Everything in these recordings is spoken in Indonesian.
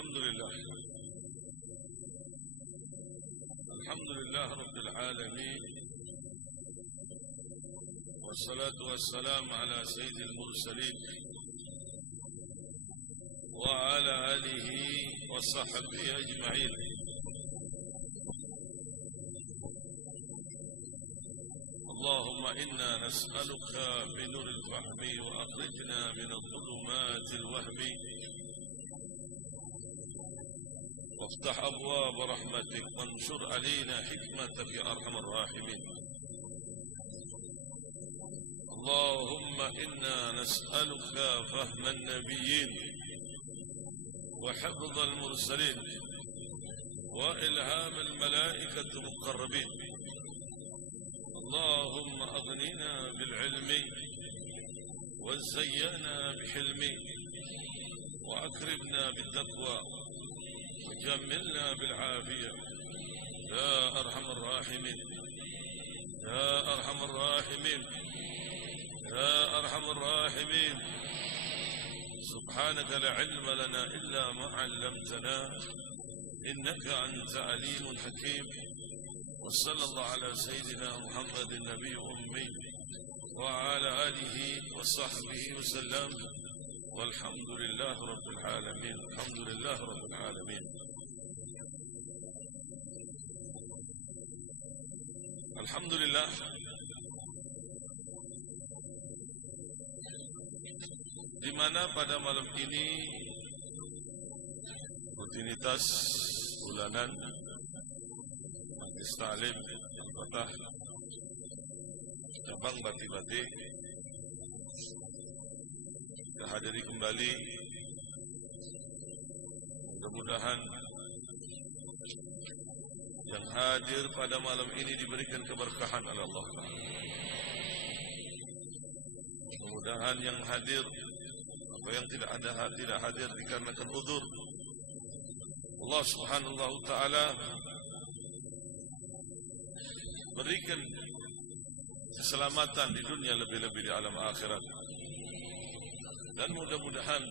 Alhamdulillah Rabbil Alamin. Wassalatu wassalamu ala sayyidil mursalin wa ala alihi wa sahbihi ajma'in. Allahumma inna nas'aluka binuril fahmi wa akhrijna minadh-dhulumatil wahmi وافتح أبواب رحمتك وانشر علينا حكمتك يا أرحم الراحمين. اللهم إنا نسألك فهم النبيين وحفظ المرسلين وإلهام الملائكة المقربين. اللهم أغننا بالعلم وزينا بحلم وأكرمنا بالتقوى وجملنا بالعافية يا أرحم الراحمين يا أرحم الراحمين يا أرحم الراحمين. سبحانك لا علم لنا إلا ما علمتنا إنك أنت عليم حكيم. وصلى الله على سيدنا محمد النبي الأمي وعلى آله وصحبه وسلم والحمد لله رب العالمين. الحمد لله رب العالمين. Alhamdulillah, di mana pada malam ini rutinitas bulanan Majlis Ta'lim Al-Fatah cabang Bati-Bati kita hadiri kembali. Mudah-mudahan yang hadir pada malam ini diberikan keberkahan oleh Allah. Mudah-mudahan yang hadir atau yang tidak hadir dikarenakan udzur, Allah Subhanahu wa taala berikan keselamatan di dunia, lebih-lebih di alam akhirat. Dan mudah-mudahan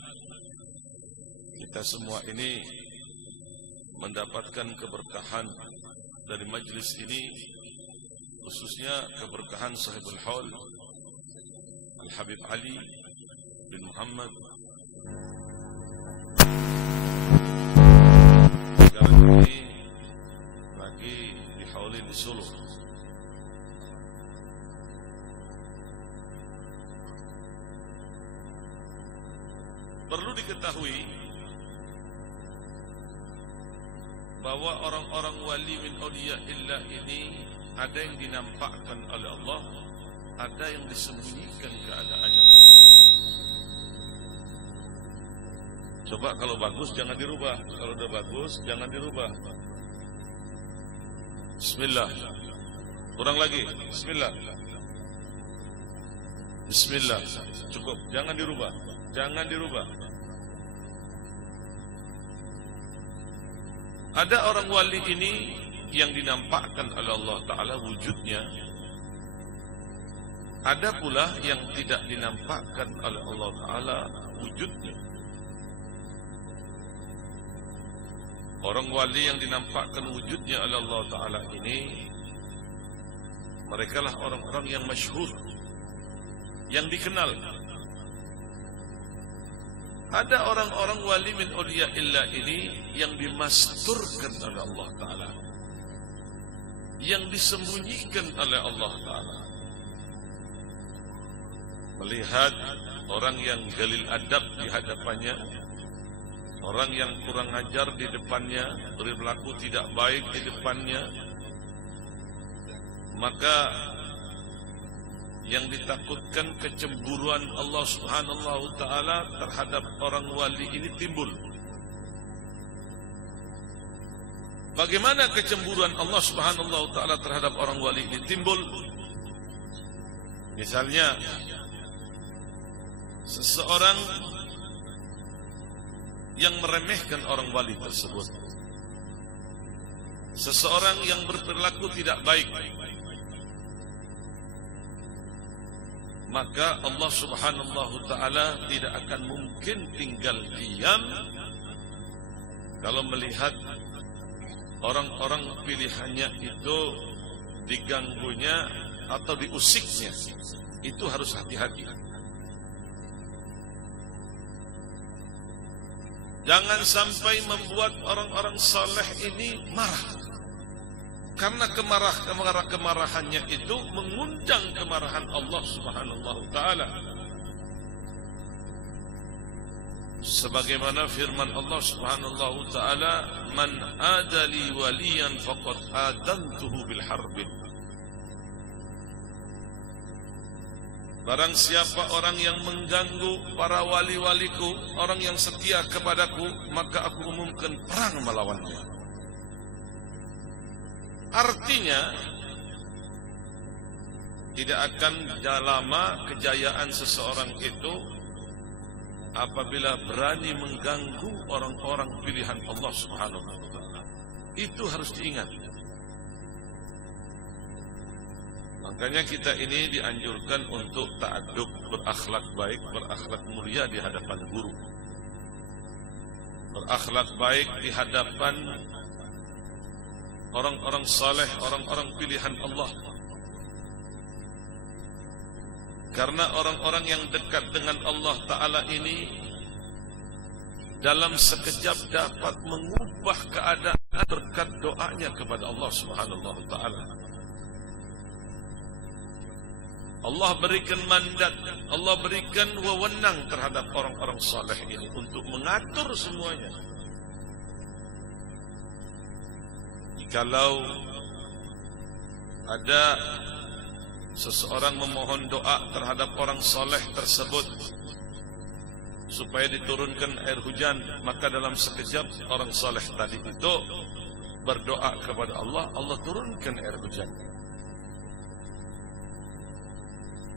kita semua ini mendapatkan keberkahan dari majlis ini, khususnya keberkahan sahibul haul Al-Habib Ali bin Muhammad sekarang ini lagi di haulin di Solo. Perlu diketahui bahwa orang-orang wali min awliya illah ini ada yang dinampakkan oleh Allah, ada yang disembunyikan keadaannya. Coba kalau bagus jangan dirubah, kalau udah bagus jangan dirubah. Bismillah. Kurang lagi. Bismillah. Bismillah. Cukup, jangan dirubah. Jangan dirubah. Ada orang wali ini yang dinampakkan oleh Allah Ta'ala wujudnya. Ada pula yang tidak dinampakkan oleh Allah Ta'ala wujudnya. Orang wali yang dinampakkan wujudnya oleh Allah Ta'ala ini, mereka lah orang-orang yang masyhur, yang dikenal. Ada orang-orang wali min awliya illah ini yang dimasturkan oleh Allah Ta'ala, yang disembunyikan oleh Allah Ta'ala. Melihat orang yang galil adab di hadapannya, orang yang kurang ajar di depannya, berlaku tidak baik di depannya, maka yang ditakutkan kecemburuan Allah Subhanahu wa taala terhadap orang wali ini timbul. Bagaimana kecemburuan Allah Subhanahu wa taala terhadap orang wali ini timbul? Misalnya seseorang yang meremehkan orang wali tersebut, seseorang yang berperilaku tidak baik, maka Allah Subhanahu wa taala tidak akan mungkin tinggal diam kalau melihat orang-orang pilihannya itu diganggunya atau diusiknya, itu harus hati-hati. Jangan sampai membuat orang-orang saleh ini marah. Karena kemarahannya itu mengundang kemarahan Allah Subhanahu wa taala. Sebagaimana firman Allah Subhanahu wa taala, "Man adali waliyan faqad adantuhu bil harbi." Barang siapa orang yang mengganggu para wali-waliku, orang yang setia kepadaku, maka aku umumkan perang melawannya. Artinya, tidak akan lama kejayaan seseorang itu apabila berani mengganggu orang-orang pilihan Allah Subhanahu wa taala. Itu harus diingat. Makanya kita ini dianjurkan untuk ta'adub, berakhlak baik, berakhlak mulia di hadapan guru. Berakhlak baik di hadapan orang-orang saleh, orang-orang pilihan Allah. Karena orang-orang yang dekat dengan Allah Ta'ala ini dalam sekejap dapat mengubah keadaan berkat doanya kepada Allah Subhanahu wa taala. Allah berikan mandat, Allah berikan wewenang terhadap orang-orang saleh ini untuk mengatur semuanya. Kalau ada seseorang memohon doa terhadap orang saleh tersebut supaya diturunkan air hujan, maka dalam sekejap orang saleh tadi itu berdoa kepada Allah, Allah turunkan air hujan.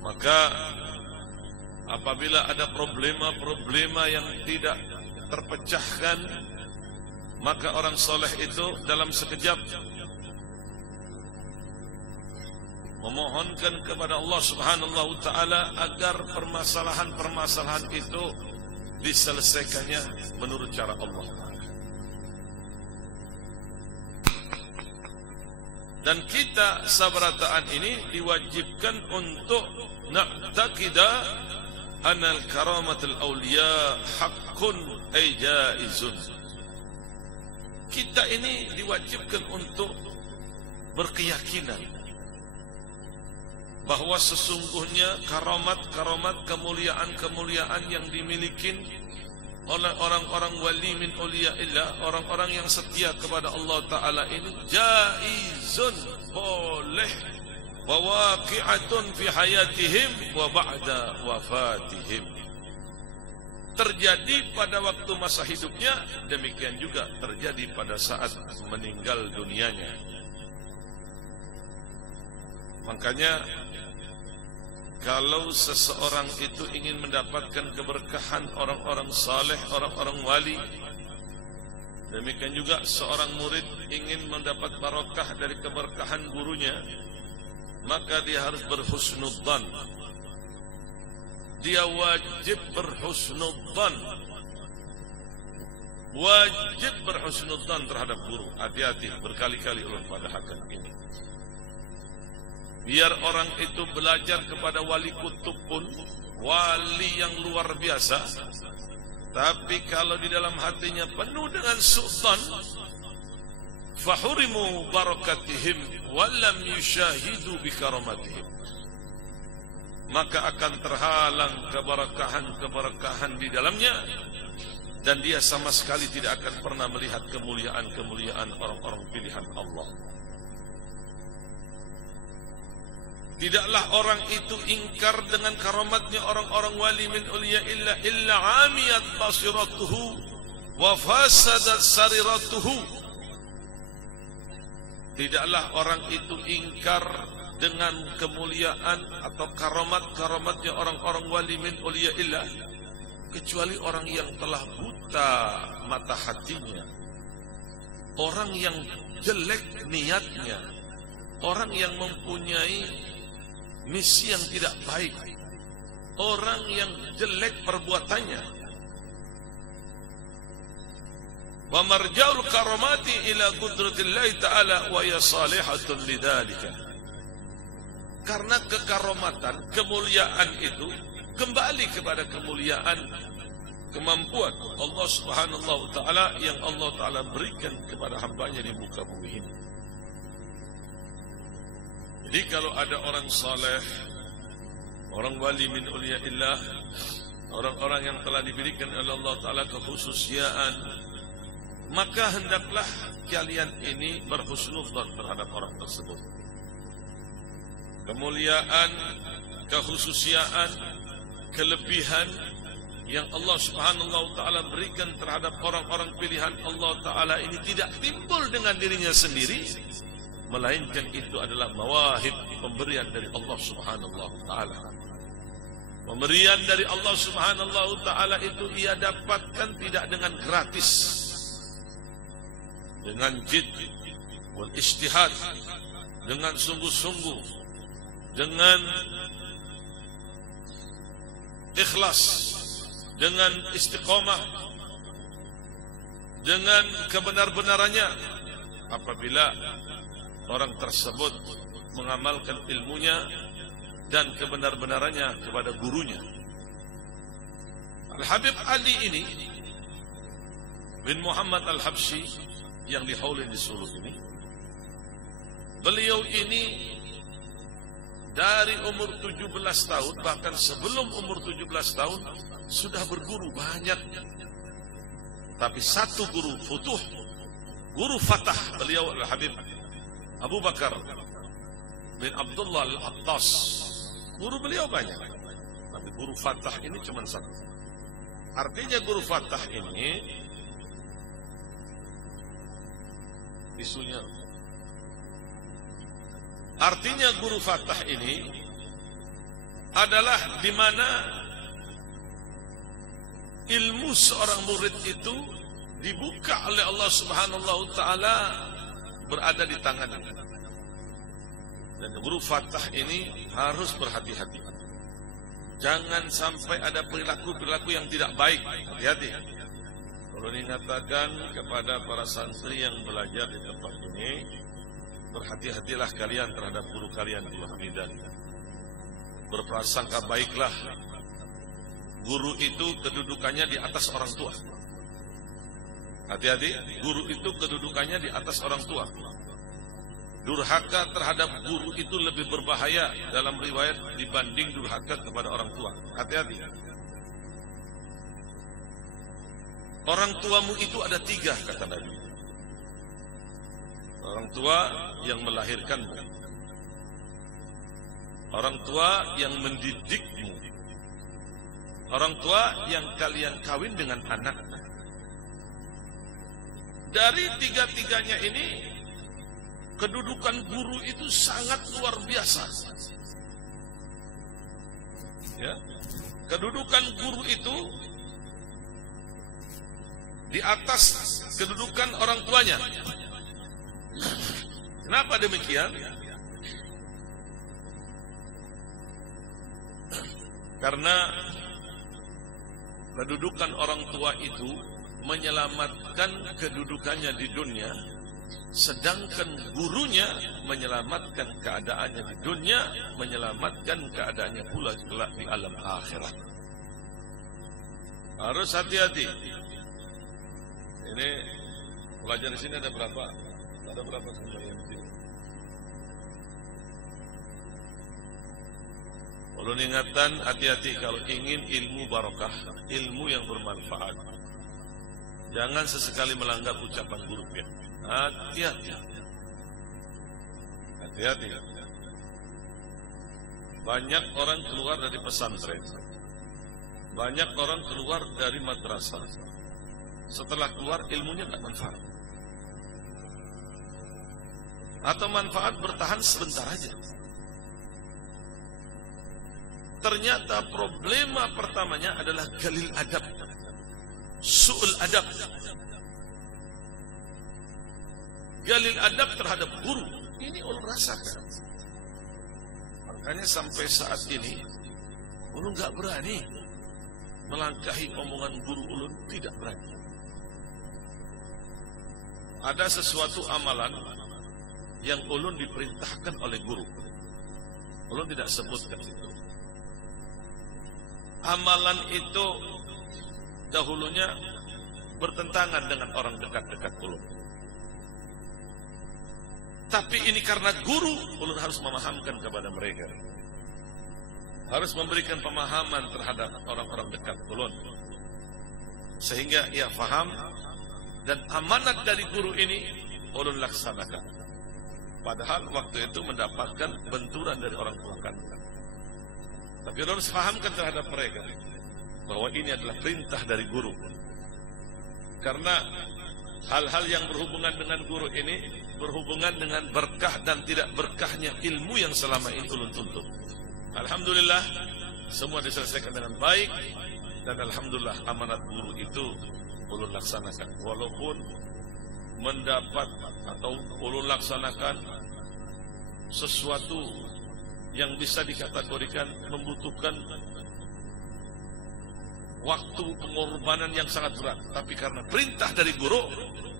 Maka apabila ada problema-problema yang tidak terpecahkan, maka orang soleh itu dalam sekejap memohonkan kepada Allah Subhanahu wa taala agar permasalahan-permasalahan itu diselesaikannya menurut cara Allah. Dan kita sabarataan ini diwajibkan untuk na'taqida anal karamatul awliya haqqun ay jaizun. Kita ini diwajibkan untuk berkeyakinan bahwa sesungguhnya karamat-karamat, kemuliaan-kemuliaan yang dimiliki oleh orang-orang wali min auliyaillah, orang-orang yang setia kepada Allah Ta'ala ini jaizun, boleh, wa waqi'atun fi hayatihim wa ba'da wafatihim, terjadi pada waktu masa hidupnya, demikian juga terjadi pada saat meninggal dunianya. Makanya kalau seseorang itu ingin mendapatkan keberkahan orang-orang saleh, orang-orang wali, demikian juga seorang murid ingin mendapat barokah dari keberkahan gurunya, maka dia harus berhusnudzan. Dia wajib berhusnudzan. Wajib berhusnudzan terhadap guru. Hati-hati, berkali-kali ulun pada hakan ini. Biar orang itu belajar kepada wali kutub pun, wali yang luar biasa, tapi kalau di dalam hatinya penuh dengan sultan, fahurimu barakatihim walam yushahidu bikaramatihim, maka akan terhalang keberkahan-keberkahan di dalamnya, dan dia sama sekali tidak akan pernah melihat kemuliaan-kemuliaan orang-orang pilihan Allah. Tidaklah orang itu ingkar dengan karamatnya orang-orang wali min auliyaillah illa amiyat basiratuhu wa fasadat sariratuhu. Tidaklah orang itu ingkar dengan kemuliaan atau karamat-karamatnya orang-orang wali min auliyaillah, kecuali orang yang telah buta mata hatinya, orang yang jelek niatnya, orang yang mempunyai misi yang tidak baik, orang yang jelek perbuatannya. Wa marja'ul karamati ila qudratillahi ta'ala wa ya salihatun lidzalika. Karena kekaromatan, kemuliaan itu kembali kepada kemuliaan, kemampuan Allah Subhanahu wa ta'ala yang Allah ta'ala berikan kepada hambanya di muka bumi ini. Jadi kalau ada orang saleh, orang wali min uliyaillah, orang-orang yang telah diberikan oleh Allah ta'ala kekhususiaan, maka hendaklah kalian ini berhusnudzon terhadap orang tersebut. Kemuliaan, kekhususiaan, kelebihan yang Allah Subhanahu wa ta'ala berikan terhadap orang-orang pilihan Allah ta'ala ini tidak timbul dengan dirinya sendiri, melainkan itu adalah mawahib, pemberian dari Allah Subhanahu wa ta'ala. Pemberian dari Allah Subhanahu wa ta'ala itu ia dapatkan tidak dengan gratis, dengan jid wal ijtihad, dengan sungguh-sungguh, dengan ikhlas, dengan istiqomah, dengan kebenar-benarannya. Apabila orang tersebut mengamalkan ilmunya dan kebenar-benarannya kepada gurunya. Al-Habib Ali ini bin Muhammad Al-Habsyi yang di Haulin di Sulu ini, beliau ini dari umur 17 tahun, bahkan sebelum umur 17 tahun sudah berguru banyak. Tapi satu guru futuh, guru fatah beliau Al-Habib Abu Bakar bin Abdullah Al-Attas. Guru beliau banyak, tapi guru fatah ini cuma satu. Artinya guru fatah ini isunya, artinya guru fatah ini adalah di mana ilmu seorang murid itu dibuka oleh Allah Subhanahu wa ta'ala, berada di tangannya. Dan guru fatah ini harus berhati-hati. Jangan sampai ada perilaku-perilaku yang tidak baik. Hati-hati. Kalau dikatakan kepada para santri yang belajar di tempat ini, berhati-hatilah kalian terhadap guru kalian di Hamidan. Berprasangka baiklah. Guru itu kedudukannya di atas orang tua. Hati-hati, guru itu kedudukannya di atas orang tua. Durhaka terhadap guru itu lebih berbahaya dalam riwayat dibanding durhaka kepada orang tua. Hati-hati. Orang tuamu itu ada 3, kata Nabi. Orang tua yang melahirkanmu, orang tua yang mendidikmu, orang tua yang kalian kawin dengan anaknya. Dari 3-tiganya ini, kedudukan guru itu sangat luar biasa. Ya, kedudukan guru itu di atas kedudukan orang tuanya. Kenapa demikian? Karena kedudukan orang tua itu menyelamatkan kedudukannya di dunia, sedangkan gurunya menyelamatkan keadaannya di dunia, menyelamatkan keadaannya pula kelak di alam akhirat. Harus hati-hati. Ini pelajar di sini ada berapa? Ada berapa semua yang di sini? Perlu diingatkan, hati-hati kalau ingin ilmu barokah, ilmu yang bermanfaat. Jangan sesekali melanggar ucapan guru ya. Hati-hati. Hati-hati. Banyak orang keluar dari pesantren. Banyak orang keluar dari madrasah. Setelah keluar ilmunya tidak manfaat. Atau manfaat bertahan sebentar aja. Ternyata problema pertamanya adalah galil adab, su'ul adab. Galil adab terhadap guru, ini ulun rasakan. Makanya sampai saat ini ulun gak berani melangkahi omongan guru ulun, tidak berani. ada sesuatu amalan yang ulun diperintahkan oleh guru. Ulun tidak sebutkan itu. Amalan itu dahulunya bertentangan dengan orang dekat-dekat ulun. Tapi ini karena guru, ulun harus memahamkan kepada mereka. Harus memberikan pemahaman terhadap orang-orang dekat ulun. Sehingga ia faham, dan amanat dari guru ini ulun laksanakan. Padahal waktu itu mendapatkan benturan dari orang tua kandung. Tapi ulun harus fahamkan terhadap mereka bahwa ini adalah perintah dari guru. Karena hal-hal yang berhubungan dengan guru ini berhubungan dengan berkah dan tidak berkahnya ilmu yang selama ini ulun tuntut. Alhamdulillah semua diselesaikan dengan baik, dan alhamdulillah amanat guru itu ulun laksanakan. Walaupun mendapat atau ulun laksanakan sesuatu yang bisa dikategorikan membutuhkan waktu pengorbanan yang sangat berat, tapi karena perintah dari guru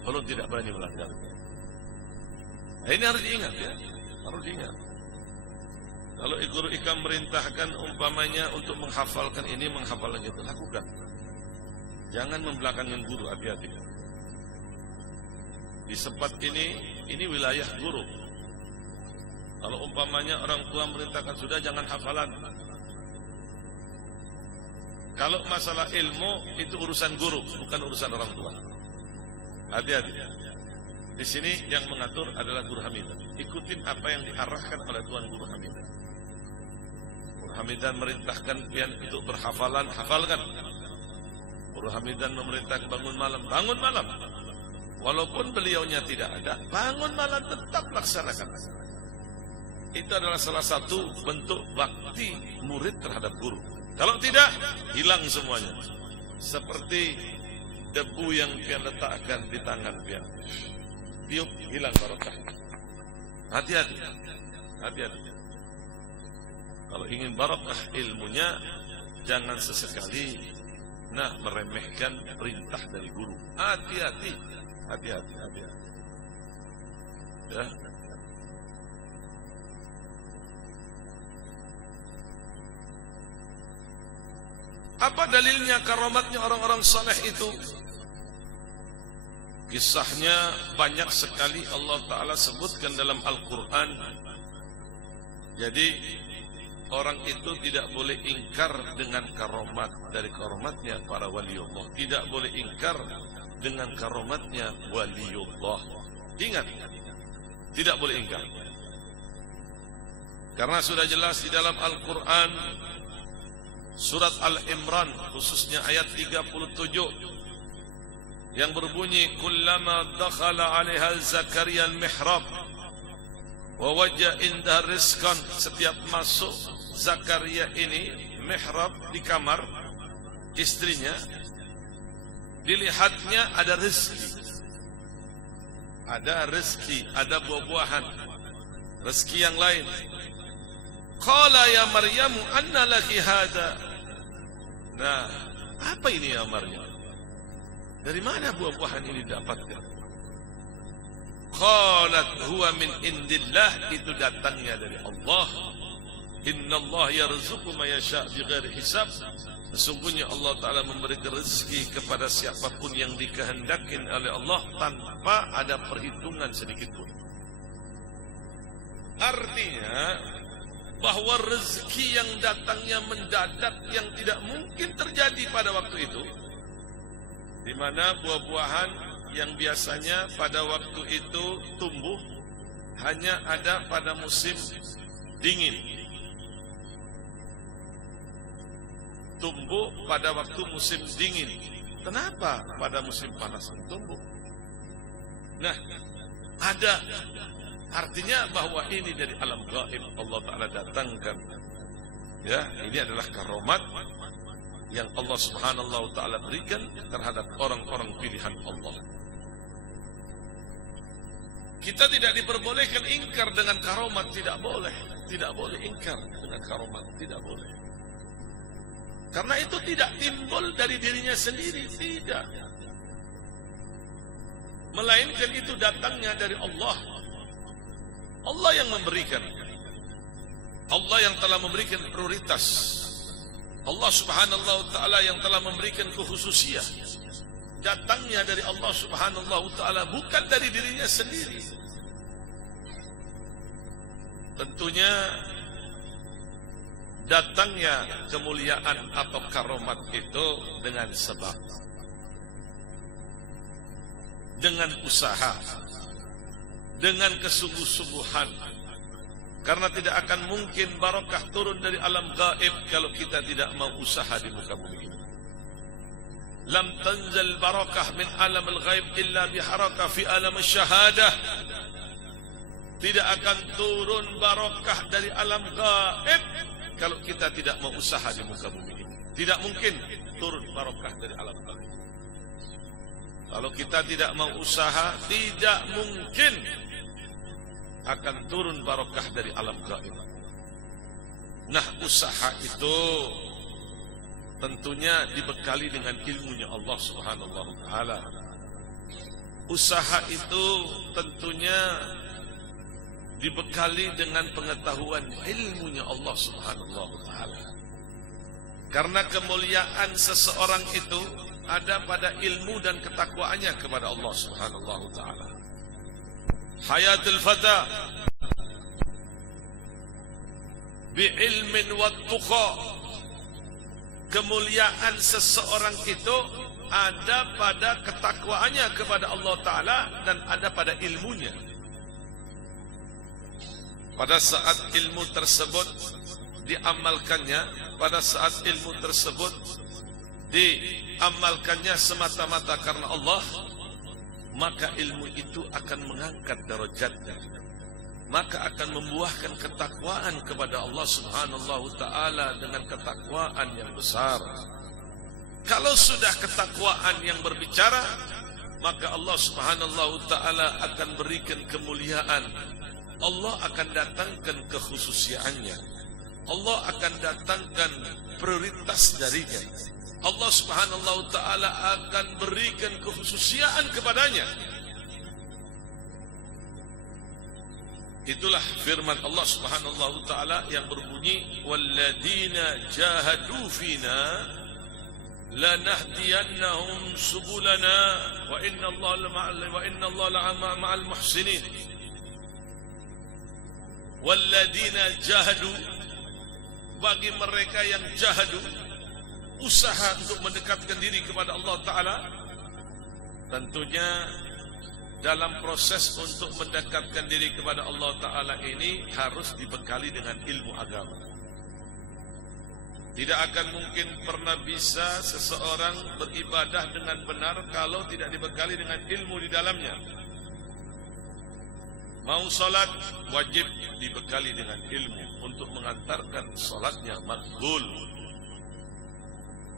ulun tidak berani melanggar. Nah, ini harus diingat ya, harus diingat. Kalau guru ikam merintahkan umpamanya untuk menghafalkan ini, menghafalkan itu, lakukan. Jangan membelakangkan guru, hati-hati. Di tempat ini wilayah guru. Kalau umpamanya orang tua merintahkan sudah, jangan hafalan. Kalau masalah ilmu itu urusan guru, bukan urusan orang tua. Hati-hati. Di sini yang mengatur adalah Guru Hamidan. Ikutin apa yang diarahkan oleh Tuan Guru Hamidan. Guru Hamidan merintahkan pian untuk berhafalan, hafalkan. Guru Hamidan memerintahkan bangun malam, bangun malam. Walaupun beliaunya tidak ada, bangun malam tetap laksanakan. Itu adalah salah satu bentuk bakti murid terhadap guru. Kalau tidak, hilang semuanya. Seperti debu yang pian letakkan di tangan pian. Tiup, hilang barokah. Hati-hati. Hati-hati. Kalau ingin barokah ilmunya, jangan sesekali meremehkan perintah dari guru. Hati-hati. Hati-hati. Hati-hati. Ya. Apa dalilnya karamatnya orang-orang saleh itu? Kisahnya banyak sekali Allah Ta'ala sebutkan dalam Al-Quran. Jadi orang itu tidak boleh ingkar dengan karamat dari karamatnya para waliullah. Tidak boleh ingkar dengan karamatnya waliullah. Ingat, tidak boleh ingkar. Karena sudah jelas di dalam Al-Quran, surat Al-Imran khususnya ayat 37 yang berbunyi, kullama dakhala 'alaiha Zakaria al-mihrab wa wajja indah rizqan. Setiap masuk Zakaria ini mihrab di kamar istrinya, dilihatnya ada rezeki. Ada rezeki, ada buah-buahan, rezeki yang lain. Qala ya Maryamu anna laki hada. Nah, apa ini ya Maryam? Dari mana buah-buahan ini dapatkan? Qalat huwa min indillah. Itu datangnya dari Allah. Innallaha yarzuqu man yasha' bighairi hisab. Sesungguhnya Allah Ta'ala memberi rezeki kepada siapapun yang dikehendaki oleh Allah tanpa ada perhitungan sedikit pun. Artinya bahwa rezeki yang datangnya mendadak yang tidak mungkin terjadi pada waktu itu, di mana buah-buahan yang biasanya pada waktu itu tumbuh hanya ada pada musim dingin. Tumbuh pada waktu musim dingin. Kenapa pada musim panas tumbuh? Nah, ada artinya bahwa ini dari alam gaib Allah Ta'ala datangkan. Ya, ini adalah karamat yang Allah Subhanahu wa Ta'ala berikan terhadap orang-orang pilihan Allah. Kita tidak diperbolehkan ingkar dengan karamat, tidak boleh. Tidak boleh ingkar dengan karamat, tidak boleh. Karena itu tidak timbul dari dirinya sendiri, tidak. melainkan itu datangnya dari Allah. Allah yang memberikan. Allah yang telah memberikan prioritas. Allah subhanahu wa ta'ala yang telah memberikan kekhususian. Datangnya dari Allah subhanahu wa ta'ala, bukan dari dirinya sendiri. Tentunya datangnya kemuliaan atau karomat itu dengan sebab, dengan usaha, dengan kesungguh-sungguhan. Karena tidak akan mungkin barokah turun dari alam gaib kalau kita tidak mau usaha di muka bumi ini. Lam tanzal barakah min alam al-ghaib illa biharakah fi alam al-syahadah. Tidak akan turun barokah dari alam gaib kalau kita tidak mau usaha di muka bumi ini. Tidak mungkin turun barokah dari alam gaib. Kalau kita tidak mau usaha, tidak mungkin akan turun barokah dari alam gaib. Nah, usaha itu tentunya dibekali dengan ilmunya Allah subhanahu wa ta'ala. Usaha itu tentunya dibekali dengan pengetahuan ilmunya Allah subhanahu wa ta'ala. Karena kemuliaan seseorang itu ada pada ilmu dan ketakwaannya kepada Allah subhanahu wa ta'ala. Hayatul fata bi'ilmin wa tuqa. Kemuliaan seseorang itu ada pada ketakwaannya kepada Allah Ta'ala dan ada pada ilmunya. Pada saat ilmu tersebut diamalkannya, pada saat ilmu tersebut diamalkannya semata-mata karena Allah, maka ilmu itu akan mengangkat derajatnya, maka akan membuahkan ketakwaan kepada Allah subhanahu wa ta'ala dengan ketakwaan yang besar. Kalau sudah ketakwaan yang berbicara, maka Allah subhanahu wa ta'ala akan berikan kemuliaan. Allah akan datangkan kekhususiannya. Allah akan datangkan prioritas darinya. Allah subhanahu wa ta'ala akan berikan kekhususian kepadanya. Itulah firman Allah subhanahu wa ta'ala yang berbunyi, walladzina jahadu fina lanahdiyannahum subulana wa inna Allah ma'al muhsinin. Walladzina jahadu, bagi mereka yang jahadu, usaha untuk mendekatkan diri kepada Allah Ta'ala. Tentunya dalam proses untuk mendekatkan diri kepada Allah Ta'ala ini harus dibekali dengan ilmu agama. Tidak akan mungkin pernah bisa seseorang beribadah dengan benar kalau tidak dibekali dengan ilmu di dalamnya. Mau sholat wajib dibekali dengan ilmu untuk mengantarkan sholatnya makbul.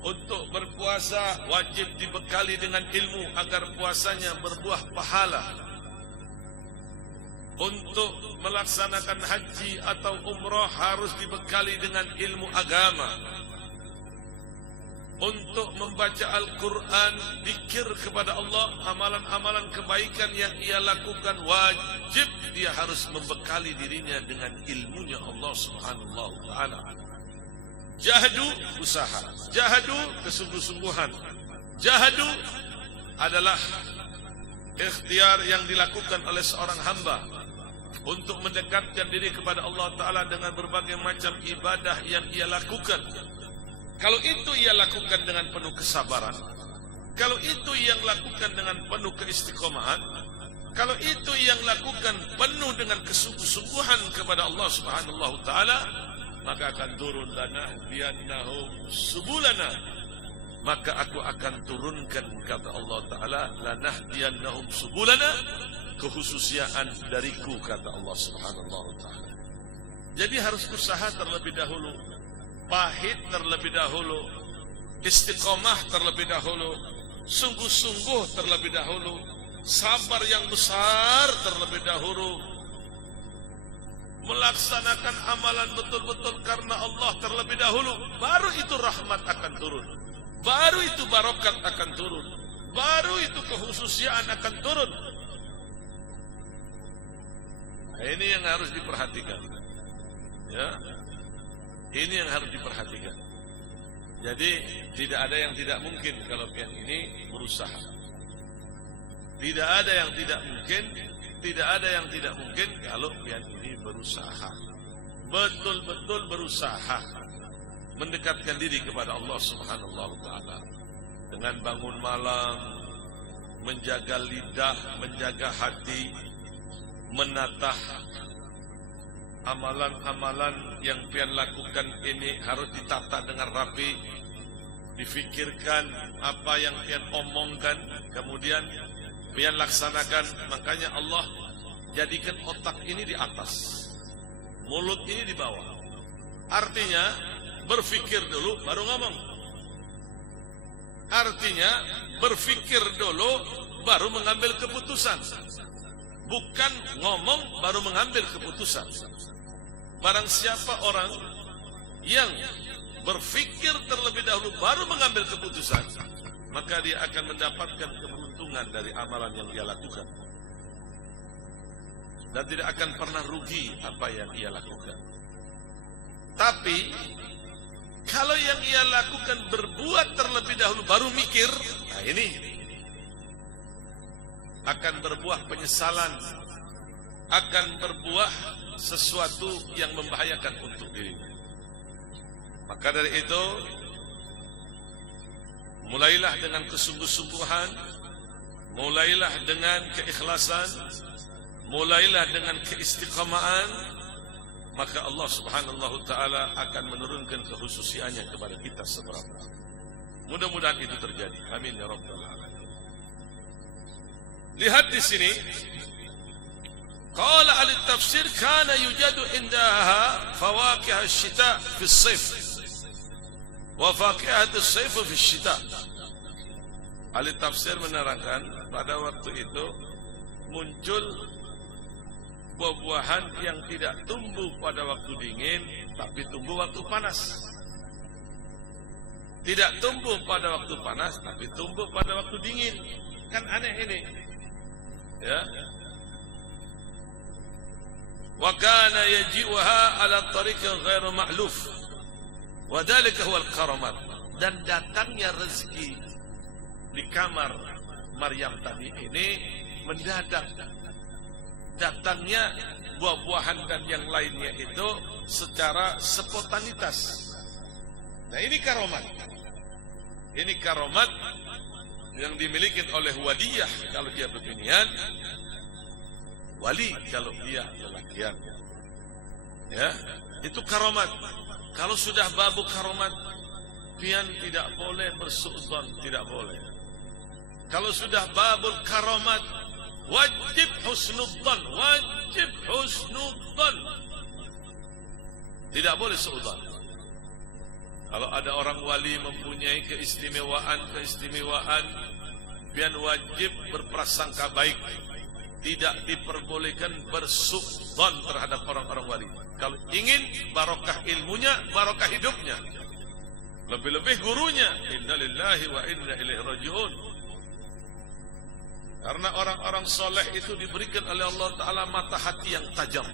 Untuk berpuasa wajib dibekali dengan ilmu agar puasanya berbuah pahala. Untuk melaksanakan haji atau umrah harus dibekali dengan ilmu agama. Untuk membaca Al-Quran, zikir kepada Allah, amalan-amalan kebaikan yang ia lakukan, wajib dia harus membekali dirinya dengan ilmunya Allah subhanahu wa ta'ala. Jahadu usaha, jahadu kesungguh-sungguhan, jahadu adalah ikhtiar yang dilakukan oleh seorang hamba untuk mendekatkan diri kepada Allah Ta'ala dengan berbagai macam ibadah yang ia lakukan. Kalau itu ia lakukan dengan penuh kesabaran, kalau itu yang lakukan dengan penuh keistiqomahan, kalau itu yang lakukan penuh dengan kesungguh-sungguhan kepada Allah Subhanahu wa ta'ala, maka akan turun lanahdiyannahum subulana, maka aku akan turunkan kata Allah Ta'ala, lanahdiyannahum subulana, kekhususiaan dariku kata Allah Subhanahu wa ta'ala. Jadi harus usaha terlebih dahulu, pahit terlebih dahulu, istiqomah terlebih dahulu, sungguh-sungguh terlebih dahulu, sabar yang besar terlebih dahulu, melaksanakan amalan betul-betul karena Allah terlebih dahulu. Baru itu rahmat akan turun, baru itu barokat akan turun, baru itu kehususiaan akan turun. Nah, ini yang harus diperhatikan. Ya, ini yang harus diperhatikan. Jadi tidak ada yang tidak mungkin kalau yang ini berusaha. Tidak ada yang tidak mungkin, tidak ada yang tidak mungkin kalau yang ini berusaha. Betul-betul berusaha mendekatkan diri kepada Allah Subhanahu wa taala dengan bangun malam, menjaga lidah, menjaga hati, menatah amalan-amalan yang pian lakukan ini harus ditata dengan rapi, difikirkan apa yang pian omongkan, kemudian pian laksanakan. Makanya Allah jadikan otak ini di atas, mulut ini di bawah. Artinya berfikir dulu baru ngomong. Artinya berfikir dulu baru mengambil keputusan. Bukan ngomong baru mengambil keputusan. Barang siapa orang yang berfikir terlebih dahulu baru mengambil keputusan, maka dia akan mendapatkan keberuntungan dari amalan yang dia lakukan. Dan tidak akan pernah rugi apa yang ia lakukan. Tapi kalau yang ia lakukan berbuat terlebih dahulu baru mikir, nah ini akan berbuah penyesalan, akan berbuah sesuatu yang membahayakan untuk dirinya. Maka dari itu, mulailah dengan kesungguh-sungguhan, mulailah dengan keikhlasan, mulailah dengan keistiqamaan, maka Allah Subhanahu wa taala akan menurunkan kehususiannya kepada kita seberapa. Mudah-mudahan itu terjadi. Amin ya rabbal alamin. Lihat di sini, qala ahli tafsir kana yujadu indaha fawakih asy-syita fi as-sayf wa fakihat as-sayf fi asy-syita. Ahli tafsir menerangkan pada waktu itu muncul buah-buahan yang tidak tumbuh pada waktu dingin tapi tumbuh waktu panas. Tidak tumbuh pada waktu panas tapi tumbuh pada waktu dingin. Kan aneh ini. Ya. Wa kana yaji'uha ala tariqin ghairu ma'luf. Wa dzalika huwa al-karamat. Dan datangnya rezeki di kamar Maryam tadi ini mendadak. Datangnya buah-buahan dan yang lainnya itu secara spontanitas. Nah, ini karomat. Ini karomat yang dimiliki oleh wadiyah kalau dia beginian, wali kalau dia lelakian. Ya, itu karomat. Kalau sudah babu karomat, pian tidak boleh bersuudzon, tidak boleh. Kalau sudah babul karomat, wajib husnudzon, wajib husnudzon. Tidak boleh suudzon. Kalau ada orang wali mempunyai keistimewaan, pian wajib berprasangka baik. Tidak diperbolehkan bersuudzon terhadap orang-orang wali. Kalau ingin barokah ilmunya, barokah hidupnya. Lebih-lebih gurunya. Inna lillahi wa inna ilaihi raji'un. Karena orang-orang soleh itu diberikan oleh Allah Ta'ala mata hati yang tajam.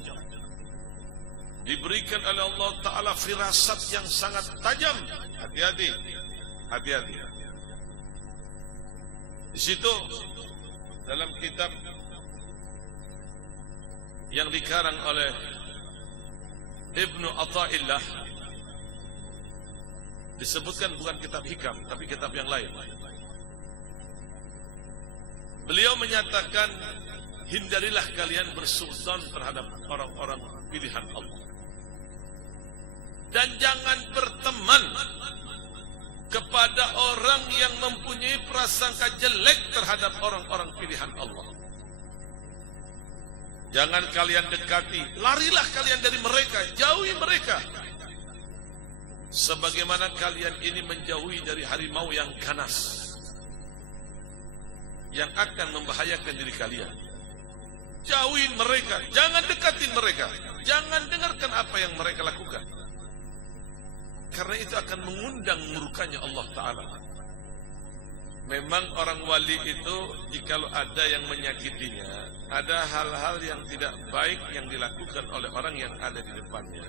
Diberikan oleh Allah Ta'ala firasat yang sangat tajam. Hati-hati. Hati-hati. Di situ dalam kitab yang dikarang oleh Ibnu Athaillah disebutkan bukan kitab hikam tapi kitab yang lain. Beliau menyatakan, hindarilah kalian bersuudzon terhadap orang-orang pilihan Allah. Dan jangan berteman kepada orang yang mempunyai prasangka jelek terhadap orang-orang pilihan Allah. Jangan kalian dekati, larilah kalian dari mereka, jauhi mereka. Sebagaimana kalian ini menjauhi dari harimau yang ganas, yang akan membahayakan diri kalian. Jauhin mereka, jangan dekatin mereka, jangan dengarkan apa yang mereka lakukan. Karena itu akan mengundang murkanya Allah Ta'ala. memang orang wali itu jikalau ada yang menyakitinya, ada hal-hal yang tidak baik yang dilakukan oleh orang yang ada di depannya,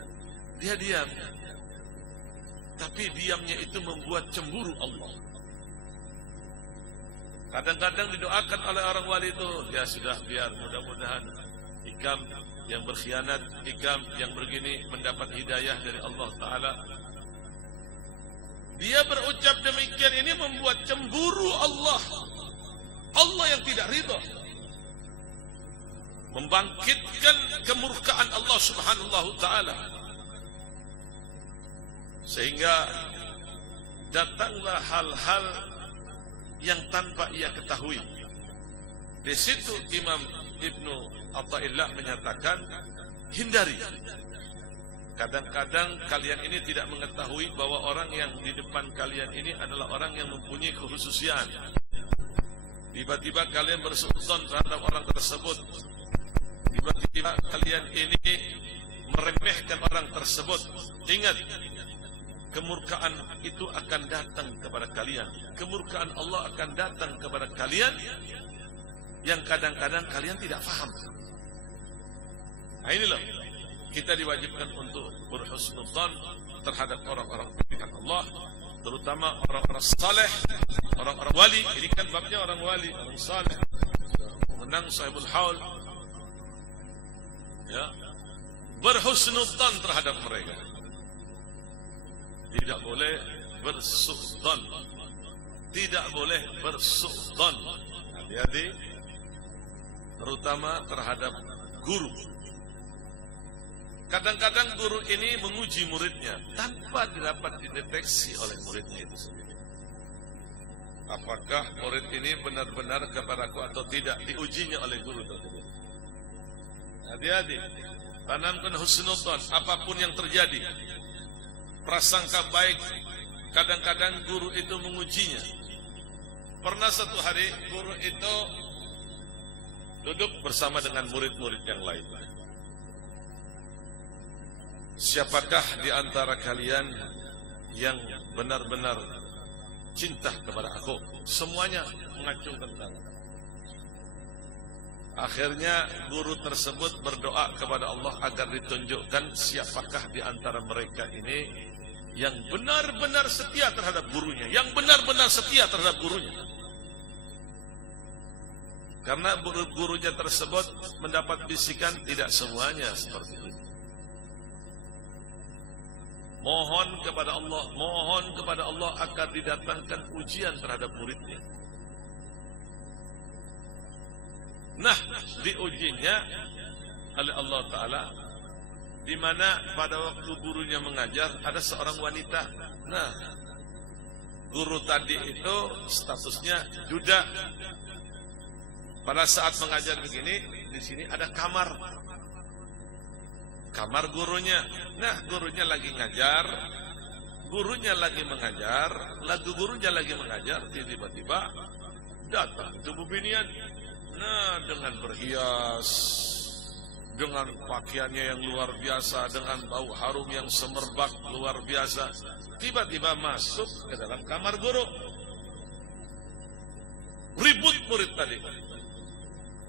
dia diam. Tapi diamnya itu membuat cemburu Allah. Kadang-kadang didoakan oleh orang wali itu, ya sudah, biar mudah-mudahan Ikam yang berkhianat, Ikam yang begini mendapat hidayah dari Allah Ta'ala. Dia berucap demikian, ini membuat cemburu Allah. Allah yang tidak ridha, membangkitkan kemurkaan Allah Subhanahu Ta'ala. Sehingga datanglah hal-hal yang tanpa ia ketahui. Di situ Imam Ibnu Athaillah menyatakan, hindari. Kadang-kadang kalian ini tidak mengetahui bahwa orang yang di depan kalian ini adalah orang yang mempunyai kekhususian. Tiba-tiba kalian bersuudzon terhadap orang tersebut. Tiba-tiba kalian ini meremehkan orang tersebut. Ingat, kemurkaan itu akan datang kepada kalian. Kemurkaan Allah akan datang kepada kalian yang kadang-kadang kalian tidak faham. Nah inilah, kita diwajibkan untuk berhusnudzon terhadap orang-orang pilihan Allah, terutama orang-orang saleh, orang-orang wali. Ini kan babnya orang wali, orang saleh, menang sahibul haul. Ya, berhusnudzon terhadap mereka. Tidak boleh bersuudzon. Tidak boleh bersuudzon. Hati-hati, terutama terhadap guru. Kadang-kadang guru ini menguji muridnya tanpa dapat dideteksi oleh muridnya itu sendiri. Apakah murid ini benar-benar kepadaku atau tidak, diujinya oleh guru tersebut. Hati-hati, tanamkan husnudzon apapun yang terjadi. Prasangka baik, kadang-kadang guru itu mengujinya. Pernah satu hari guru itu duduk bersama dengan murid-murid yang lain. Siapakah di antara kalian yang benar-benar cinta kepada aku? Semuanya mengacungkan tangan. Akhirnya guru tersebut berdoa kepada Allah agar ditunjukkan siapakah di antara mereka ini yang benar-benar setia terhadap gurunya, yang benar-benar setia terhadap gurunya. Karena gurunya tersebut mendapat bisikan, tidak semuanya seperti itu. Mohon kepada Allah agar didatangkan ujian terhadap muridnya. Nah, diujinya oleh Allah Ta'ala, di mana pada waktu gurunya mengajar ada seorang wanita. Nah, guru tadi itu statusnya duda. Pada saat mengajar begini, di sini ada kamar gurunya. Nah, gurunya lagi ngajar, gurunya lagi mengajar, gurunya lagi mengajar, tiba-tiba datang itu bubinian. Nah, dengan berhias, dengan pakaiannya yang luar biasa, dengan bau harum yang semerbak luar biasa, tiba-tiba masuk ke dalam kamar guru. Ribut murid tadi.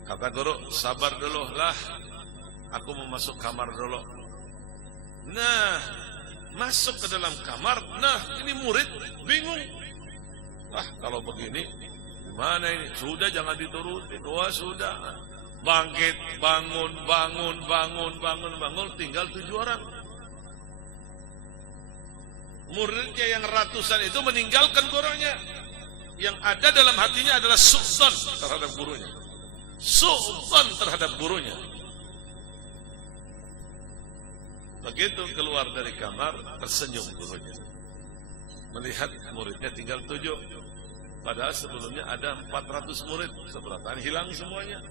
Kata guru, sabar dulu lah, aku mau masuk kamar dulu. Nah, masuk ke dalam kamar. Nah, ini murid bingung. Ah, kalau begini gimana ini? Sudah, jangan diturutin. Wah, sudah. Bangkit, bangun, tinggal 7 orang. Muridnya yang ratusan itu meninggalkan gurunya. Yang ada dalam hatinya adalah suudzon terhadap gurunya. Suudzon terhadap gurunya. Begitu keluar dari kamar, tersenyum gurunya. Melihat muridnya tinggal 7. Padahal sebelumnya ada 400 murid. Seberatan hilang semuanya.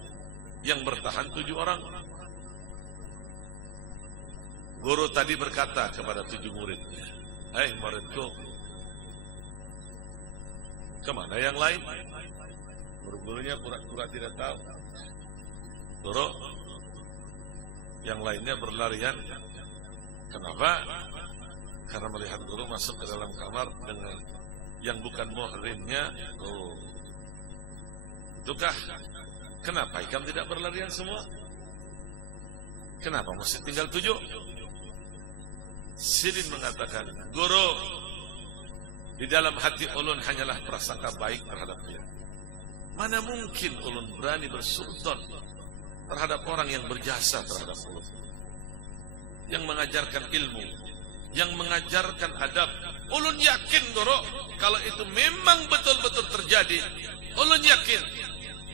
Yang bertahan 7 orang. Guru tadi berkata kepada 7 muridnya, "Hei muridku, kemana yang lain?" Guru-gurunya pura-pura tidak tahu. Guru, yang lainnya berlarian. Kenapa? Karena melihat guru masuk ke dalam kamar dengan yang bukan muhrimnya. Oh, itukah kenapa ikam tidak berlarian semua? Kenapa mesti tinggal 7? Sirin mengatakan, guru, di dalam hati ulun hanyalah prasangka baik terhadap dia. Mana mungkin ulun berani bersultan terhadap orang yang berjasa terhadap ulun, yang mengajarkan ilmu, yang mengajarkan adab. Ulun yakin guru, kalau itu memang betul-betul terjadi, ulun yakin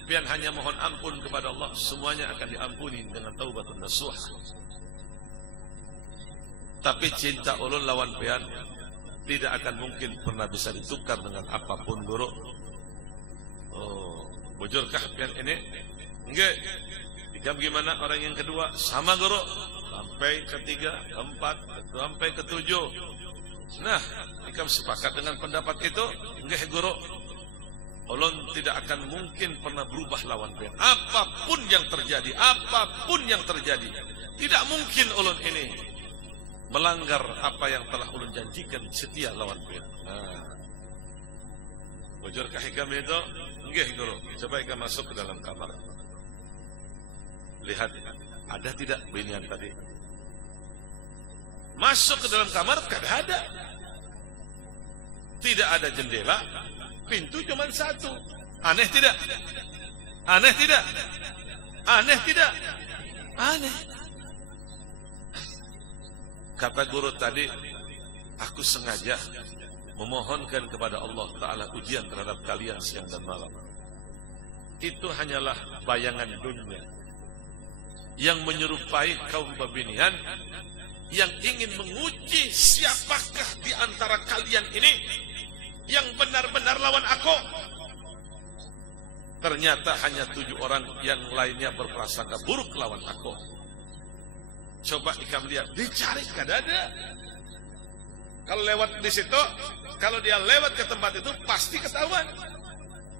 pian hanya mohon ampun kepada Allah, semuanya akan diampuni dengan taubatun nasuh. Tapi cinta ulun lawan pian tidak akan mungkin pernah bisa ditukar dengan apapun guru. Oh, bujurkah pian ini? Enggak. Ikam gimana orang yang kedua? Sama guru. Sampai ketiga, keempat, sampai ketujuh. Nah, ikam sepakat dengan pendapat itu? Enggak guru. Ulun tidak akan mungkin pernah berubah lawan pian. Apapun yang terjadi, tidak mungkin ulun ini melanggar apa yang telah ulun janjikan, setia lawan pian. Nah, bujurkah ikam itu? Enggak guru. Coba ikam masuk ke dalam kamar. Lihat, ada tidak binian tadi? Masuk ke dalam kamar, tidak ada. Tidak ada jendela, pintu cuma satu. Aneh tidak? Aneh tidak? Aneh tidak? Aneh. Kata guru tadi, aku sengaja memohonkan kepada Allah Ta'ala ujian terhadap kalian siang dan malam. Itu hanyalah bayangan dunia yang menyerupai kaum babinian yang ingin menguji siapakah di antara kalian ini yang benar-benar lawan aku. Ternyata hanya 7 orang, yang lainnya berprasangka buruk lawan aku. Coba ikam lihat, dicari kada ada. Kalau lewat di situ, kalau dia lewat ke tempat itu pasti ketahuan.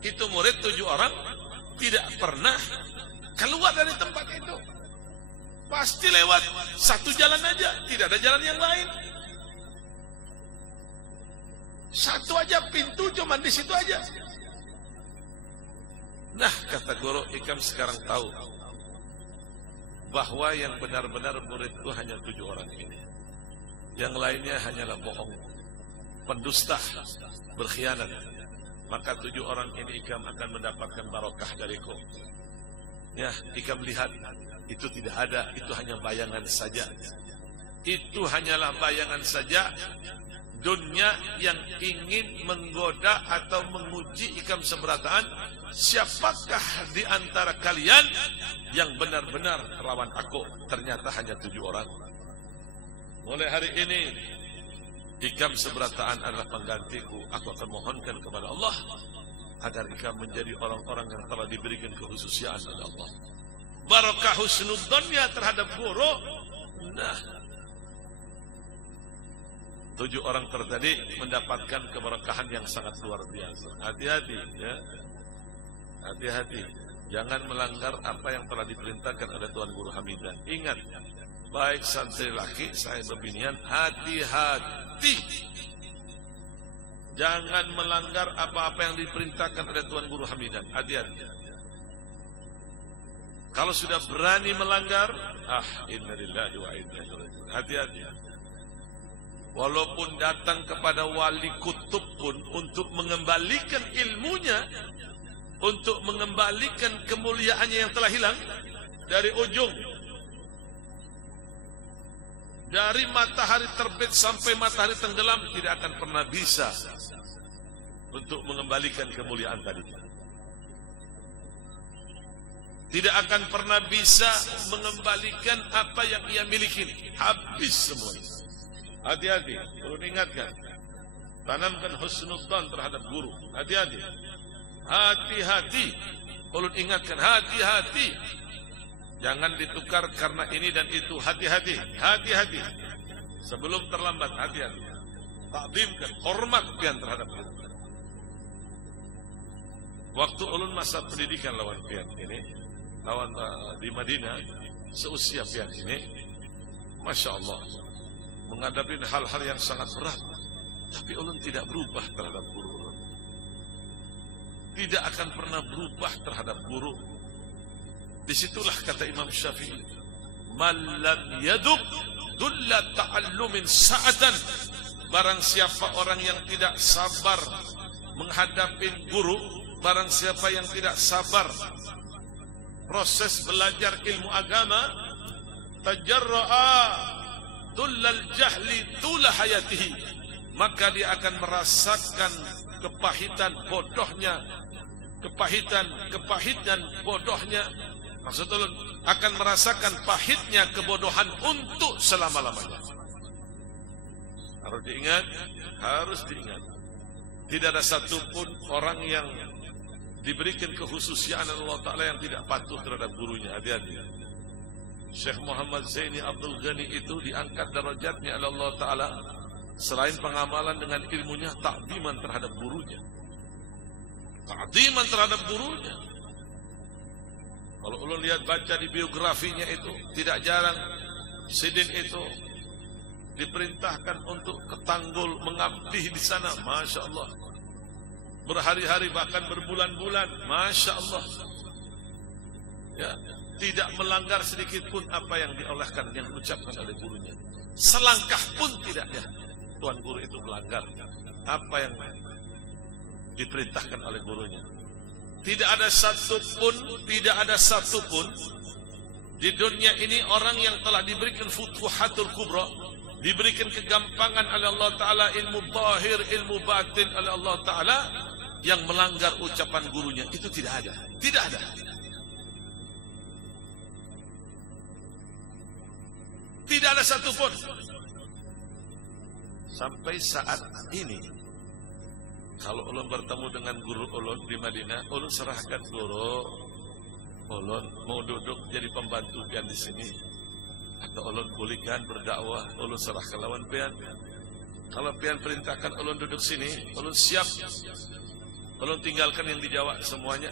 Itu murid 7 orang tidak pernah keluar dari tempat itu. Pasti lewat satu jalan aja, tidak ada jalan yang lain. Satu aja pintu, cuma di situ aja. Nah, kata guru, ikam sekarang tahu bahwa yang benar-benar murid itu hanya 7 orang ini. Yang lainnya hanyalah bohong, pendusta, berkhianat. Maka 7 orang ini ikam akan mendapatkan barokah dariku. Ya, ikam lihat, itu tidak ada, itu hanya bayangan saja. Itu hanyalah bayangan saja. Dunia yang ingin menggoda atau menguji ikam seberataan, siapakah di antara kalian yang benar-benar lawan aku? Ternyata hanya 7 orang. Mulai hari ini, ikam seberataan adalah penggantiku. Aku akan mohonkan kepada Allah agar ikam menjadi orang-orang yang telah diberikan kehususiaan oleh Allah. Barakah husnudzonnya terhadap guru. Nah, 7 orang tertadi mendapatkan keberkahan yang sangat luar biasa. Hati-hati ya. Hati-hati. Jangan melanggar apa yang telah diperintahkan oleh Tuan Guru Hamidah. Ingat, baik santri laki, saya bebinian, hati-hati. Jangan melanggar apa-apa yang diperintahkan oleh Tuan Guru Hamidah. Hati-hati. Kalau sudah berani melanggar, innalillahi wa inna ilaihi raji'un. Hati-hati. Walaupun datang kepada wali kutub pun untuk mengembalikan ilmunya, untuk mengembalikan kemuliaannya yang telah hilang dari ujung, dari matahari terbit sampai matahari tenggelam, tidak akan pernah bisa untuk mengembalikan kemuliaan tadi. Tidak akan pernah bisa mengembalikan apa yang ia miliki. Habis semuanya. Hati-hati, perlu diingatkan. Tanamkan husnudzon terhadap guru. Hati-hati. Hati-hati. Perlu ingatkan, hati-hati. Jangan ditukar karena ini dan itu. Hati-hati. Hati-hati. Sebelum terlambat, hati-hati. Takdimkan, hormat pian terhadap guru. Waktu ulun masa pendidikan lawan pian ini, lawan di Madinah, seusia pian ini, Masya Allah, menghadapi hal-hal yang sangat berat, tapi ulun tidak berubah terhadap guru. tidak akan pernah berubah terhadap guru. Disitulah kata Imam Syafi'i, man lam yaduk dulla ta'allumin sa'atan. Barang siapa orang yang tidak sabar menghadapi guru, barang siapa yang tidak sabar proses belajar ilmu agama, tajarra'a dullal jahli tula hayatihi, maka dia akan merasakan kepahitan bodohnya, kepahitan bodohnya. Maksud ulun akan merasakan pahitnya kebodohan untuk selama-lamanya. Harus diingat. Tidak ada satupun orang yang diberikan kehususian Allah Ta'ala yang tidak patuh terhadap gurunya. Hati-hati. Syekh Muhammad Zaini Abdul Ghani itu diangkat derajatnya oleh Allah Ta'ala selain pengamalan dengan ilmunya, takdiman terhadap gurunya. Kalau ulun lihat baca di biografinya itu, tidak jarang Sidin itu diperintahkan untuk ke Tanggul mengabdi di sana, Masya Allah. Berhari-hari bahkan berbulan-bulan, Masya Allah. Ya, tidak melanggar sedikit pun apa yang diolehkan, yang diucapkan oleh gurunya. Selangkah pun tidak ya, tuan guru itu melanggar apa yang diperintahkan oleh gurunya. Tidak ada satupun di dunia ini orang yang telah diberikan futuhatul kubra, diberikan kegampangan oleh Allah Ta'ala, ilmu zahir, ilmu batin oleh Allah Ta'ala, yang melanggar ucapan gurunya. Itu tidak ada. Tidak ada satupun. Sampai saat ini, kalau ulun bertemu dengan guru ulun di Madinah, ulun serahkan guru ulun mau duduk jadi pembantu pian di sini, atau ulun pulihkan berdakwah, ulun serahkan lawan pian. Kalau pian perintahkan ulun duduk sini, ulun siap. Ulun tinggalkan yang di Jawa semuanya.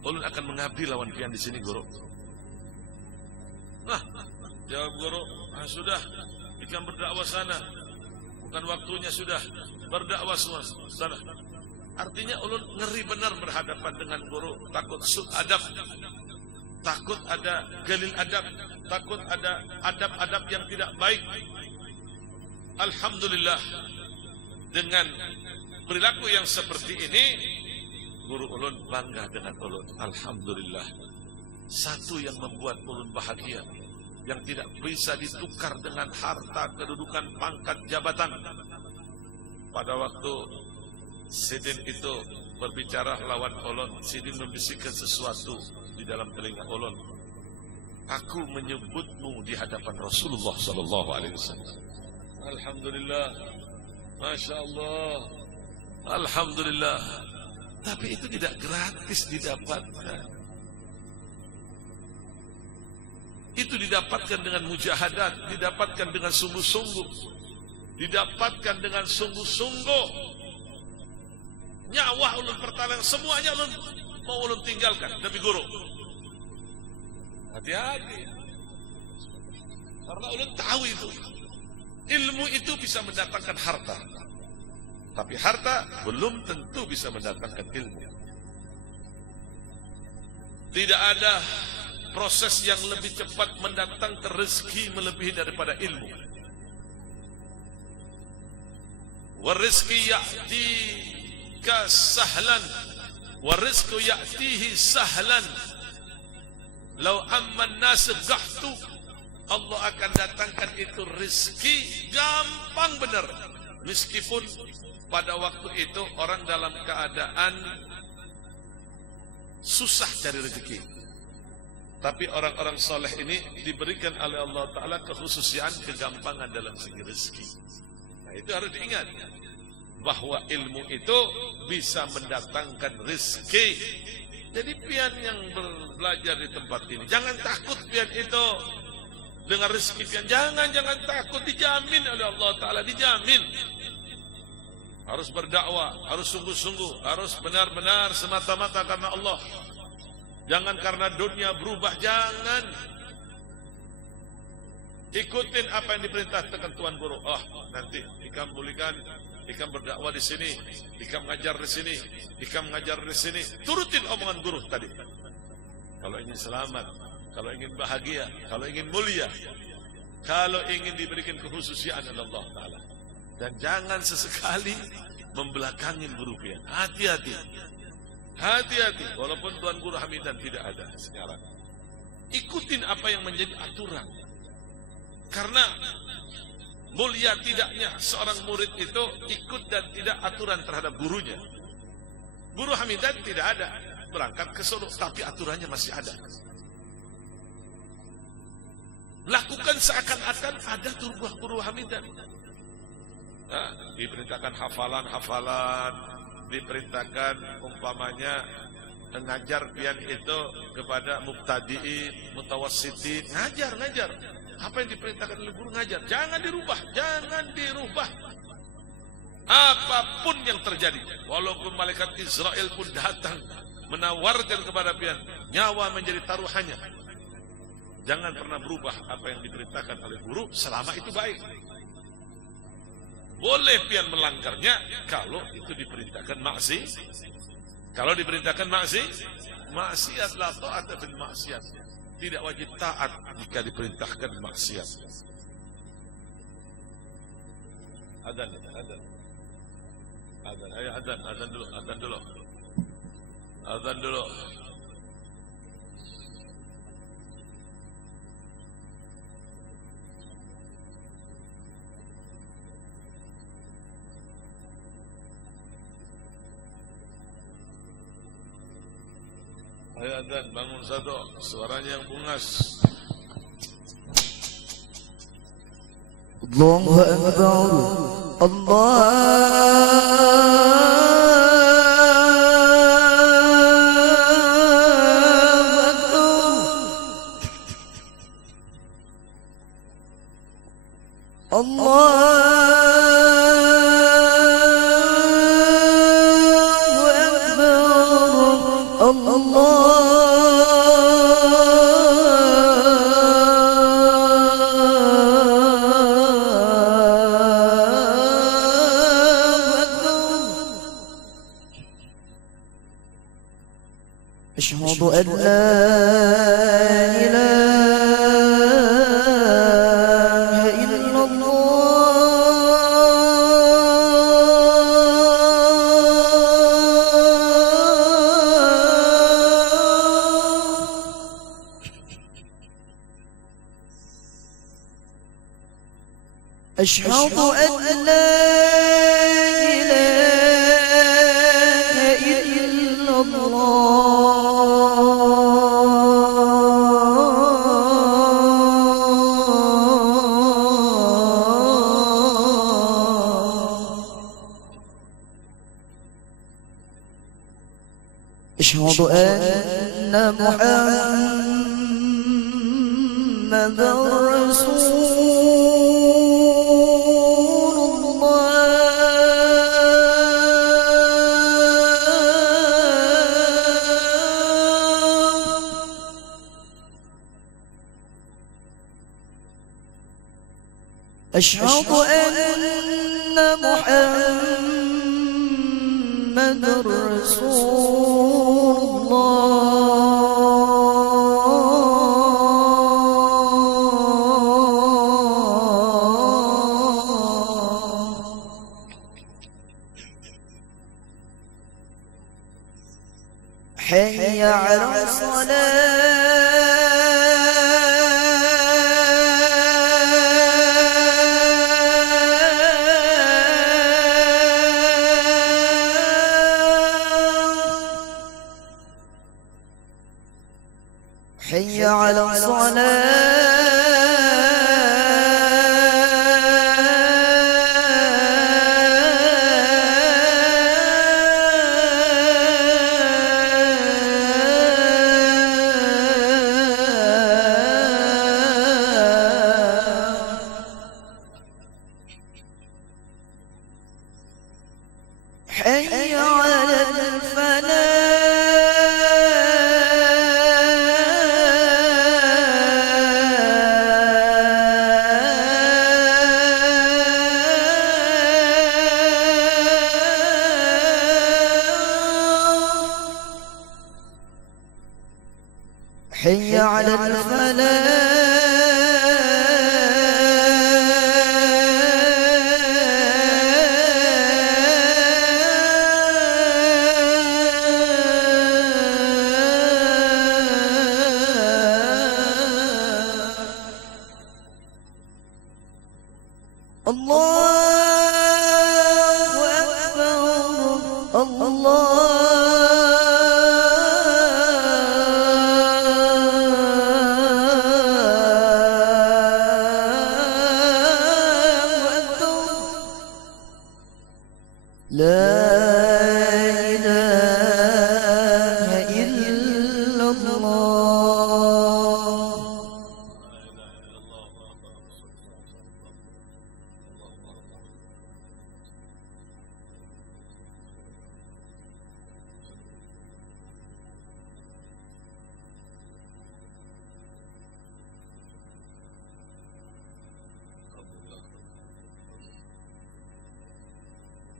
Ulun akan mengabdi lawan pian di sini, guru. Nah, jawab guru, sudah, ikan berdakwah sana. Bukan waktunya, sudah berdakwah semua sana. Artinya ulun ngeri benar berhadapan dengan guru, takut adab, takut ada galil adab, takut ada adab-adab yang tidak baik. Alhamdulillah, dengan perilaku yang seperti ini, guru ulun bangga dengan ulun. Alhamdulillah. Satu yang membuat ulun bahagia, yang tidak bisa ditukar dengan harta, kedudukan, pangkat, jabatan. Pada waktu Sidin itu berbicara lawan ulun, Sidin membisikkan sesuatu di dalam telinga ulun. Aku menyebutmu di hadapan Rasulullah sallallahu alaihi wasallam. Alhamdulillah. Masya Allah. Alhamdulillah. Tapi itu tidak gratis didapatkan. Itu didapatkan dengan mujahadat, didapatkan dengan sungguh-sungguh, didapatkan dengan sungguh-sungguh. Nyawa ulun pertalang, semuanya ulun mau ulun tinggalkan demi guru. Hati-hati. Karena ulun tahu itu, ilmu itu bisa mendatangkan harta, tapi harta belum tentu bisa mendatangkan ilmu. Tidak ada proses yang lebih cepat mendatangkan rezeki melebihi daripada ilmu. Warizki ya'tika sahlan, warizku ya'tihi sahlan. Lau amman nas gahtu, Allah akan datangkan itu rezeki gampang benar. Meskipun pada waktu itu orang dalam keadaan susah cari rezeki, tapi orang-orang soleh ini diberikan oleh Allah Ta'ala kekhususian, kegampangan dalam segi rezeki. Nah, itu harus diingat, bahwa ilmu itu bisa mendatangkan rezeki. Jadi pian yang belajar di tempat ini, jangan takut pian itu dengan rezeki pian. Jangan takut, dijamin oleh Allah Ta'ala, dijamin. Harus berdakwah, harus sungguh-sungguh, harus benar-benar semata-mata karena Allah. Jangan karena dunia berubah, jangan. Ikutin apa yang diperintahkan Tuan Guru. Oh, nanti ikan pulihkan Ikam berdakwah di sini, Ikam ngajar di sini, Ikam ngajar di sini. Turutin omongan guru tadi. Kalau ingin selamat, kalau ingin bahagia, kalau ingin mulia, kalau ingin diberikan kekhususian oleh Allah Ta'ala. Dan jangan sesekali membelakangin guru pian. Hati-hati. Hati-hati. Walaupun Tuan Guru Hamidan tidak ada sekarang. Ikutin apa yang menjadi aturan. Karena mulia tidaknya seorang murid itu ikut dan tidak aturan terhadap gurunya. Guru Hamidan tidak ada. Berangkat ke Solo, tapi aturannya masih ada. Lakukan seakan-akan ada tubuh Guru Hamidan. Nah, diperintahkan hafalan-hafalan, diperintahkan umpamanya ngajar pian itu kepada mubtadiin, mutawassitin, ngajar. Apa yang diperintahkan oleh guru ngajar, jangan dirubah. Apapun yang terjadi, walaupun malaikat Israel pun datang menawarkan kepada pian nyawa menjadi taruhannya, jangan pernah berubah apa yang diperintahkan oleh guru selama itu baik. Boleh pian melanggarnya kalau itu diperintahkan maksiat. Kalau diperintahkan maksiat la ta'ata fil maksiat. Tidak wajib taat jika diperintahkan maksiat. Adzan. Ayo adzan dulu. Ayo adzan, bangun satu, suaranya yang bungas. Allahu Akbar, أشهد أن لا إله إلا الله أشهد أن لا إله إلا الله أشهد أن محمدا رسول الله أشهد أن محمدا رسول حي على الصلاة حي على حي على الفلاح حي على الفلاح الله أكبر لا إله إلا الله.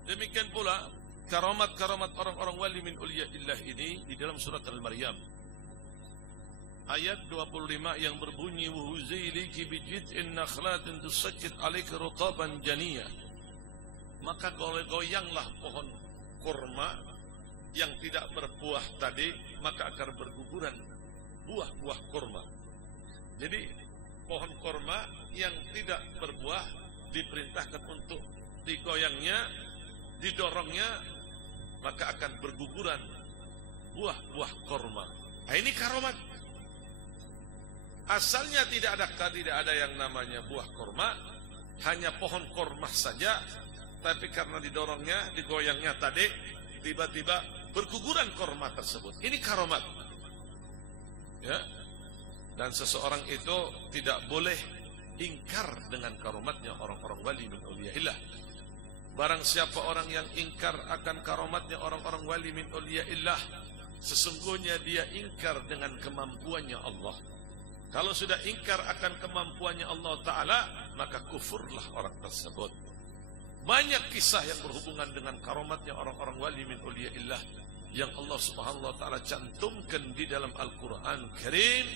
Demikian pula karamat-karamat orang-orang wali min uliyaillah ini di dalam surat Al-Maryam ayat 25 yang berbunyi wa huzailiki bijid'in nakhlatin tusakkit 'alaika rutaban janiyah. Maka goyanglah pohon kurma yang tidak berbuah tadi, maka akan berguguran buah-buah kurma. Jadi pohon kurma yang tidak berbuah diperintahkan untuk digoyangnya, didorongnya, maka akan berguguran buah-buah kurma. Nah, ini karamat. Asalnya tidak ada yang namanya buah kurma, hanya pohon kurma saja, tapi karena didorongnya, digoyangnya tadi, tiba-tiba berguguran kurma tersebut. Ini karamat. Ya. Dan seseorang itu tidak boleh ingkar dengan karamatnya orang-orang wali min auliyaillah. Barang siapa orang yang ingkar akan karamatnya orang-orang wali min auliyaillah, sesungguhnya dia ingkar dengan kemampuannya Allah. Kalau sudah ingkar akan kemampuannya Allah Ta'ala, maka kufurlah orang tersebut. Banyak kisah yang berhubungan dengan karamatnya orang-orang wali min auliyaillah yang Allah Subhanahu wa Ta'ala cantumkan di dalam Al-Quran Karim.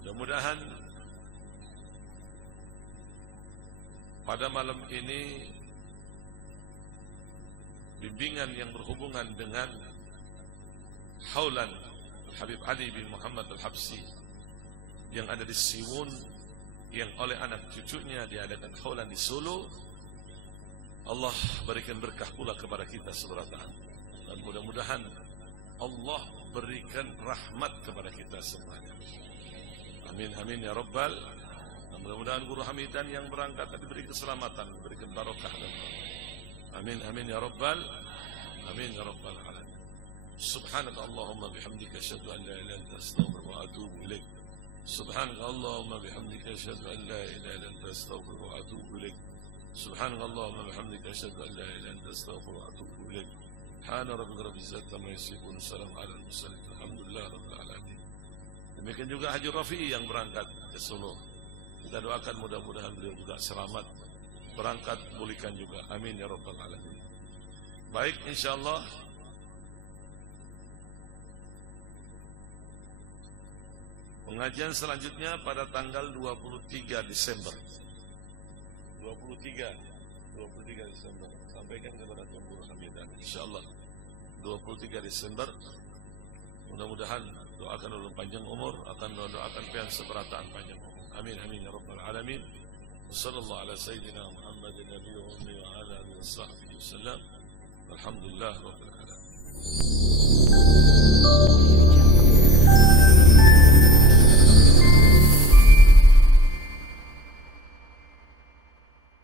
Mudah-mudahan pada malam ini bimbingan yang berhubungan dengan haulan Habib Ali bin Muhammad Al-Habsi yang ada di Siwun, yang oleh anak cucunya diadakan haulan di Solo. Allah berikan berkah pula kepada kita seberatan, dan mudah-mudahan Allah berikan rahmat kepada kita semuanya. Amin amin ya rabbal. Mudah-mudahan guru Hamidan yang berangkat diberi keselamatan, berikan barokah dan amin amin ya rabbal. Amin ya rabbal alamin. Subhanaka Allahumma bihamdika asyhadu an la ilaha illa anta astaghfiruka wa atubu ilaik. Subhanaka Allahumma bihamdika asyhadu an la ilaha illa anta astaghfiruka wa atubu ilaik. Subhanaka Allahumma bihamdika asyhadu an la ilaha illa anta astaghfiruka wa atubu ilaik. Subhana rabbika rabbil izzati amma yasifun, salamun alal mursalin, alhamdulillahi rabbil alamin. Demikian juga Haji Rafi'i yang berangkat ke Solo. Kita doakan mudah-mudahan beliau juga selamat berangkat, pulihkan juga. Amin ya rabbal alamin. Baik, insyaallah pengajian selanjutnya pada tanggal 23 Desember. 23 Desember. Sampaikan kepada Tuan Guru Hamidan. Insyaallah 23 Desember. Mudah-mudahan doakan ulun panjang umur, akan doakan pian seberataan panjang umur. Amin amin ya rabbal alamin. Sallallahu ala sayyidina Muhammadin nabiyyi wa ala alihi wa sahbihi wasallam. Alhamdulillah rabbil alamin.